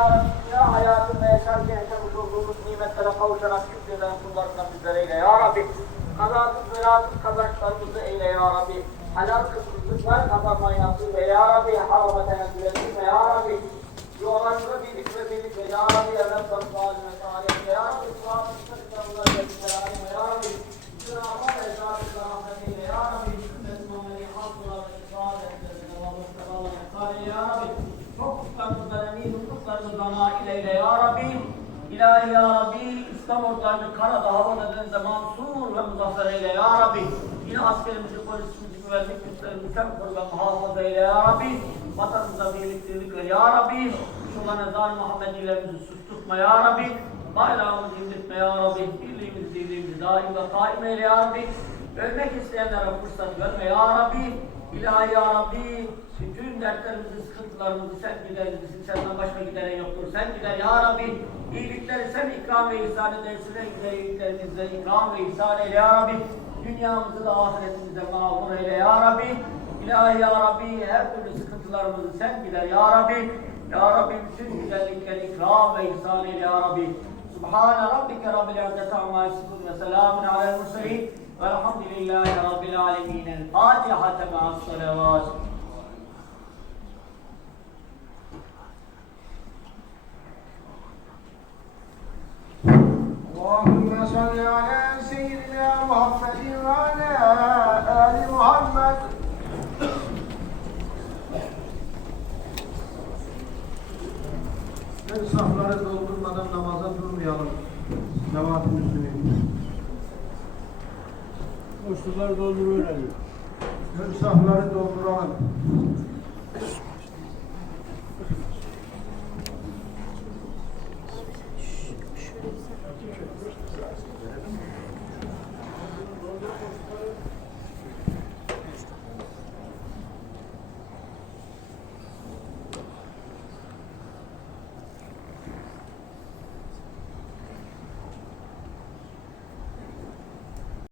Ya Rabbi dünya hayatında yaşarken yaşamış olduğumuz nimetlere kavuşarak şükreden kullarından bizlere eyle Ya Rabbi. Kazasız belasız kazançlarımızı eyle Ya Rabbi. Helal kısımsızlar kazanmayı nasip eyle Ya Rabbi. Harama tenezzül etme Ya Rabbi. Yuvalarımıza birlik ve birlik ve Ya Rabbi. Evlen sarı salim ve salih Ya Rabbi. Sıratı sıkıntılarımıza gelsin Ya Rabbi. Sıratı ve zatı rahmet eyle Ya Rabbi. Müslümanları halkına ve ifadelerine ve mustafalarına Ya Rabbi. Çok kutlarımızdan emin, kutlarımızdan nail eyle Ya Rabbi. İlahi Ya Rabbi, İslam ordularını karada, havada, denizde mansur ve muzaffer eyle Ya Rabbi. Yine askerimizi, polisimizi, güvenlik güçlerimizi sen koru ve muhafaza eyle Ya Rabbi. Vatanımıza birlik, dirlik ver Ya Rabbi. Şunların zalim Muhammedilerimizi sus tutma Ya Rabbi. Bayrağımızı indirtme Ya Rabbi. Birliğimizi, dirliğimizi daim ve kaim eyle Ya Rabbi. Ölmek isteyenlere fırsat verme Ya Rabbi. İlahi Ya Rabbi, bütün dertlerimizi, sıkıntılarımızı sen giderirsin. Senden başka gideren yoktur. Sen gider Ya Rabbi. İyilikleri sen ikram ve ihsan edersin. İyiliklerimizle ikram ve ihsan eyle Ya Rabbi. Dünyamızı da ahiretimizi de mağfur eyle Ya Rabbi. İlahi Ya Rabbi, her türlü sıkıntılarımızı sen gider Ya Rabbi. Ya Rabbi bütün güzellikleri ikram ve ihsan eyle Ya Rabbi. Subhane Rabbike Rabbil İzzeti Amma Yasifun ve Selamun Aleyhi Murselin. Velhamdülillahi Rabbil Alemin. El Fatiha ma'as salavat. اللهم صل على سيدنا محمد وعلى آل محمد Ben safları doldurmadan namaza durmayalım. Cemaat-i Müslümin. Boşlukları dolduruyor. Ön safları dolduralım.